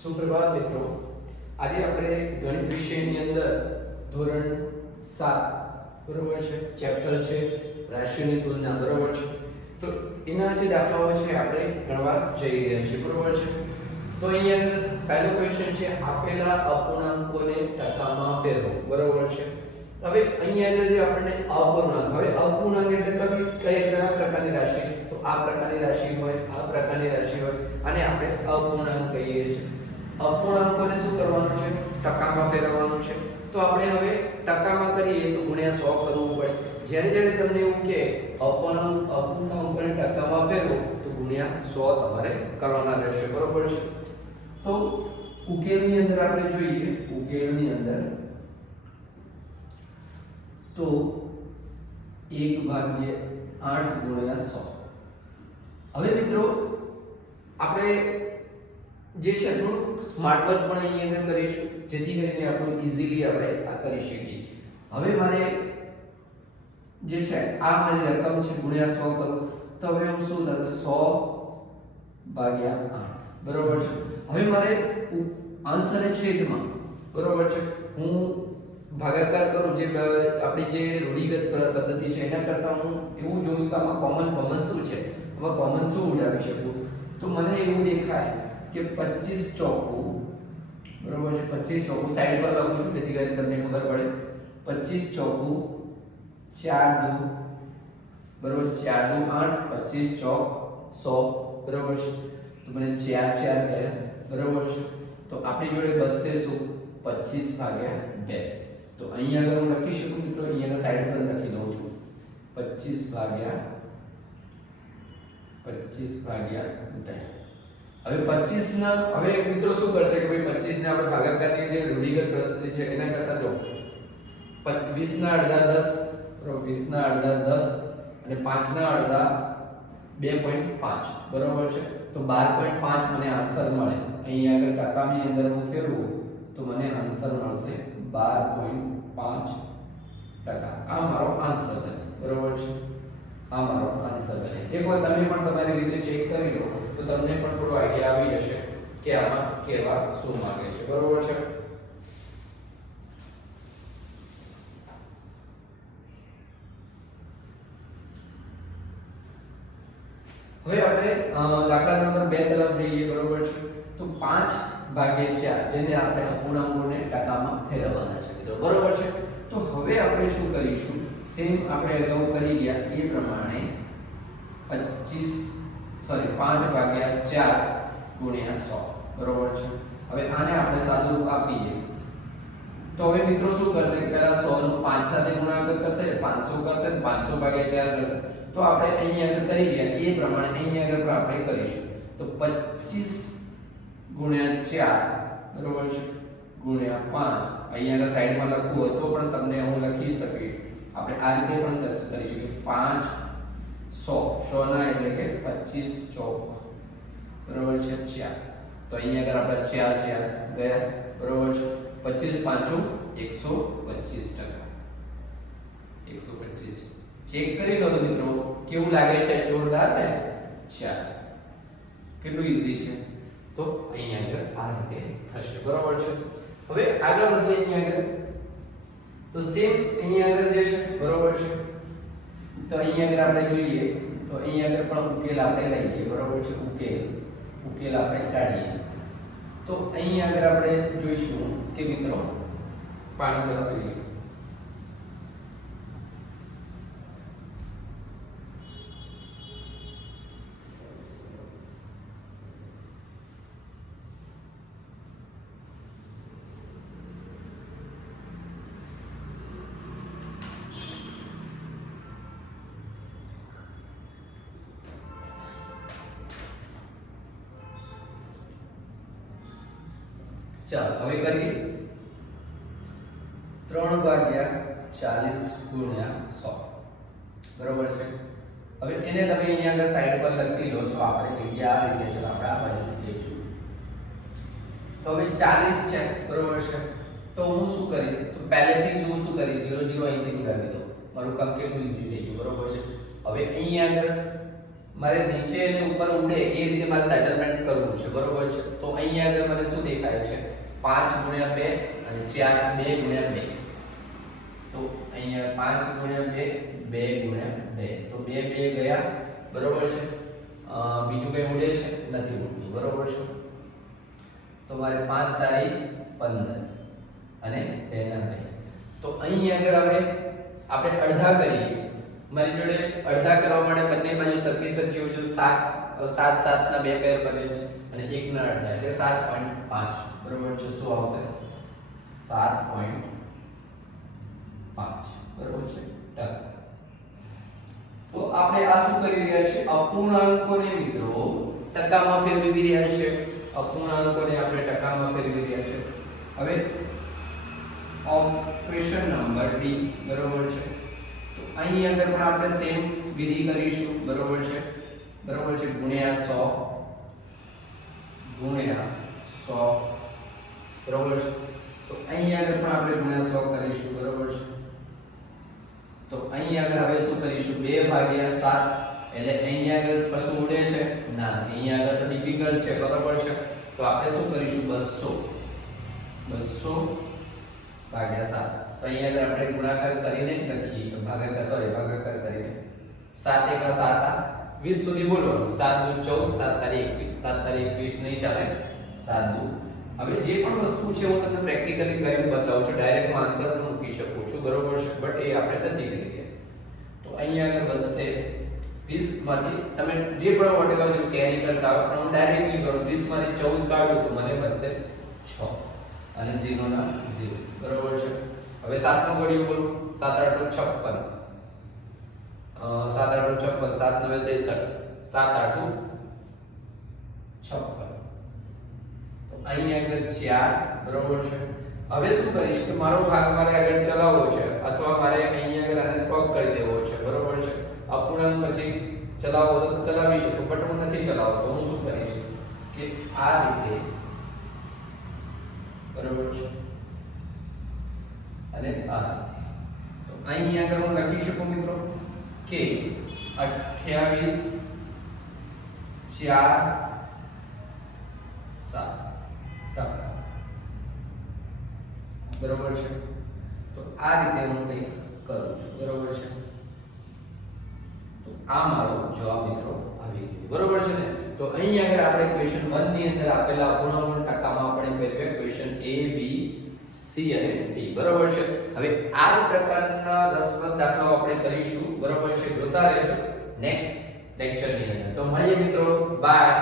સુપ્રભાત મિત્રો, આજે આપણે ગણિત વિષયની અંદર ધોરણ 7 બરોબર છે, ચેપ્ટર છે રાશિઓની તુલના બરોબર છે. તો એના જે દાખલાઓ છે આપણે ગણવા જઈ રહ્યા છીએ બરોબર છે. તો અહીંયા પહેલો ક્વેશ્ચન છે આપેલા અપૂર્ણાંકોને ટકામાં ફેરવો બરોબર છે. હવે અહીંયા આગળ જે આપણને અપૂર્ણાંક, હવે અપૂર્ણાંક એટલે કયા પ્રકારની રાશિ? તો આ પ્રકારની રાશિ હોય, આ પ્રકારની રાશિ હોય, અને આપણે અપૂર્ણાંક કહીએ છીએ. અપૂર્ણાંકોને શું કરવાનું છે? ટકામાં ફેરવવાનું છે. તો આપણે હવે ટકામાં કરીએ તો ગુણ્યા 100 કરવું પડે. જ્યારે જ્યારે તમને એવું કે અપૂર્ણાંકોને ટકામાં ફેરવો તો ગુણ્યા 100 તમારે કરવાના રહેશે બરોબર છે. તો ઉકેલની અંદર આપણે જોઈએ, ઉકેલની અંદર તો 1/8 ગુણ્યા 100. હવે મિત્રો આપણે જે છે થોડું સ્માર્ટ વર્ક પણ અહીં અંદર કરીશું, જેથી કરીને આપણે ઈઝીલી આપણે આ કરી શકીએ. હવે મારે જે છે આ મારી રકમ છે ગુણ્યા 100 કરું તો હવે હું શું થશે 100/8 બરોબર છે. હવે મારે આન્સર છે છેદમાં બરોબર છે, હું ભાગાકાર કરું જે આપણી જે રૂઢિગત પદ્ધતિ છે એના કરતા હું એવું જોયું કે આમાં કોમન શું છે, આમાં કોમન શું ઉડાવી શકું. તો મને એવું દેખાય કે 25 ચોકુ બરોબર છે, 25 ચોકુ સાઈડ પર લખું છું જેથી કરીને તમને ખબર પડે. 25 ચોકુ 4 દુ બરોબર, 4 દુ 8, 25 ચોક 100 બરોબર છે. તો મને 4 ગયા બરોબર છે. તો આપણી જોડે બચશે શું? 25/2. તો અહીંયા આગળ હું લખી શકું મિત્રો, અહીંયા સાઈડ પર લખી દઉં છું 25/2. હવે 25 ના હવે મિત્રો શું કરશે કે ભાઈ 25 ને આપણે ભાગાકારની જે રૂઢિગત પદ્ધતિ છે એના કરતા જો 20 ના અડધા 10 બરોબર, 20 ના અડધા 10 અને 5 ના અડધા 2.5 બરોબર છે. તો 12.5 મને આન્સર મળે. અહીંયા આગળ ટકાની અંદર હું ફેરવું તો મને આન્સર મળશે 12.5%. આ મારો આન્સર બને બરોબર છે, આ મારો આન્સર બને. એકવાર તમે પણ તમારી રીતે ચેક કરી લો તો તમને પણ થોડો આઈડિયા આવી જશે કે આમાં કેવા શું માંગે છે બરોબર છે. હવે આપણે દાખલા નંબર 2 તરફ જઈએ બરોબર છે. તો 5/4 જેને આપણે અપૂર્ણાંકોને ટકામાં ફેરવવાના છે મિત્રો બરોબર છે. તો હવે આપણે શું કરીશું, સેમ આપણે અગાઉ કરી ગયા એ પ્રમાણે 5/4 ગુણ્યા 100 બરોબર છે. હવે આને આપણે સાદું રૂપ આપીએ તો હવે મિત્રો શું કરશે કે પહેલા 100 નો 5 સાથે ગુણાકાર કરશે, 500 કરશે, 500/4 કરશે. તો આપણે અહીંયા આગળ કરી ગયા એ પ્રમાણે અહીંયા આગળ પણ આપણે કરીશું. તો 25/4 બરોબર છે ગુણ્યા 5. અહીંયા આગળ સાઈડમાં લખવું હોય તો પણ તમને હું લખી શકીએ, આપણે આ રીતે પણ કરી શકીએ 5 100 ના એટલે કે 25 ચોક બરોબર છે 4. તો અહીંયા આગળ આપણે 4 ગયા બરોબર છે. 25 5 125%. 125 ચેક કરી લો મિત્રો કેવું લાગે છે, જોરદાર ને? 4 કેટલું ઈઝી છે. તો અહીંયા આગળ આ રીતે થશે બરોબર છે. હવે આગળ વધીએ અહીંયા આગળ તો સેમ અહીંયા આગળ જે છે બરોબર છે. તો અહીંયા આગળ આપણે જોઈએ તો અહીંયા આગળ પણ ઉકેલ આપણે લઈએ બરોબર છે. ઉકેલ આપણે કાઢીએ તો અહીંયા આગળ આપણે જોઈશું કે મિત્રો પાણી તરફ જોઈએ. ચાલો હવે કરીએ 3/40 ગુણ્યા 100 બરોબર છે. હવે એને તમે અહીંયા આગળ સાઈડ પર લખી લો છો, આપણે જગ્યા આ રીતે છે, આપણે આ બાજુથી લઈશું. તો હવે 40 છે બરોબર છે. તો હું શું કરીશ, તો પહેલેથી જ હું શું કરીશ 0 0 અહીંથી ઉડાવી દઉં. મારું કામ કેટલું ઈઝી થઈ ગયું બરોબર છે. હવે અહીંયા આગળ મારે નીચે અને ઉપર ઉડે એ રીતે મારે સેટલમેન્ટ કરવું છે, બરોબર છે. તો અહીંયા આગળ મને શું દેખાય છે 5 ગુણ્યા 2 અને 4 2 ગુણ્યા 2. તો અહીંયા 5 ગુણ્યા 2 2 ગુણ્યા 2 તો 2 2 ગયા, બરોબર છે. બીજું કઈ ઉડે છે નથી ઉડતું, બરોબર છે. તો મારે 5 તારી 15 અને તેના 2. તો અહીં આગળ હવે આપણે અડધા કરીએ. મારી જોડે અડધા કરવા માટે બંને બાજુ સરખી સરખી ઉજો 7 7 ના બે પેર બને છે અને 1 ના અડધા એટલે 7.5, બરોબર છે. શું આવશે 7.5, બરોબર છે ટકા. તો આપણે આ શું કરી રહ્યા છીએ અપૂર્ણાંકોને મિત્રો ટકામાં ફેરવી રહ્યા છીએ. અપૂર્ણાંકોને આપણે ટકામાં ફેરવી રહ્યા છીએ. હવે ઓપરેશન નંબર ડી, બરોબર છે. તો અહીં આગળ પણ આપણે સેમ વિધિ કરીશું, બરોબર છે. બરોબર છે ગુણ્યા 100 બરોબર છે. તો અહીં આગળ પણ આપણે ગુણ્યા 100 કરીશું, બરોબર છે. તો અહીં આગળ હવે શું કરીશું 2/7 એટલે અહીં આગળ કશું ઉડે છે ના, અહીં આગળ તો ડિફિકલ્ટ છે, બરોબર છે. તો આપણે શું કરીશું 200/7. તો અહીં આગળ આપણે ગુણાકાર કરીને લખીએ, ભાગાકાર કરીને 7 × 7 20 સુધી બોલવાનું. 7 × 14 7 તારી 21 7 તારી 21 નહીં ચાલે, 7 હવે જે પણ વસ્તુ છે હું તમને પ્રેક્ટિકલી કરીને બતાવું છું, ડાયરેક્ટ હું આન્સર પણ મૂકી શકું છું, બરોબર છે. બટ એ આપણે નથી કરી રહ્યા. તો અહીંયા આગળ બનશે 20 માંથી તમે જે પણ વોટેવર જો કેરી કરતા હો પણ હું ડાયરેક્ટલી કરું 20 માંથી 14 કાઢું તો મને બનશે 6 અને 0 ના 0, બરોબર છે. હવે 7 નો ઘડિયો બોલો 7 × 8 = 56 7 × 8 = 56 7 × 9 = 63 7 × 8 = 56. તો અહીં આગળ 4, બરોબર છે. હવે શું કરીશ કે મારો ભાગ મારે આગળ ચલાવવો છે અથવા મારે અહીં આગળ આને સ્ટોપ કરી દેવો છે, બરોબર છે. અપૂર્ણાંક પછી ચલાવવો તો ચલાવી શકું બટ હું નથી ચલાવતો. હું શું કરીશ કે આ રીતે, બરોબર છે, અને આ તો અહીં આગળ હું લખી શકું મિત્રો કે 28 4 7 બરોબર છે. તો આ રીતે હું કંઈક કરું છું, બરોબર છે. તો આ મારો જવાબ મિત્રો આવી ગયો, બરોબર છે ને. તો અહીં આગળ આપણે ક્વેશ્ચન 1 ની અંદર આપેલા અપૂર્ણાંક ટકામાં આપણે ફેરવે ક્વેશ્ચન A B C અને D, બરોબર છે. હવે આ પ્રકારના રસપ્રદ દાખલાઓ આપણે કરીશું, બરોબર છે. જોતા રહેજો નેક્સ્ટ લેક્ચરની અંદર. તો મળીએ મિત્રો, બાય.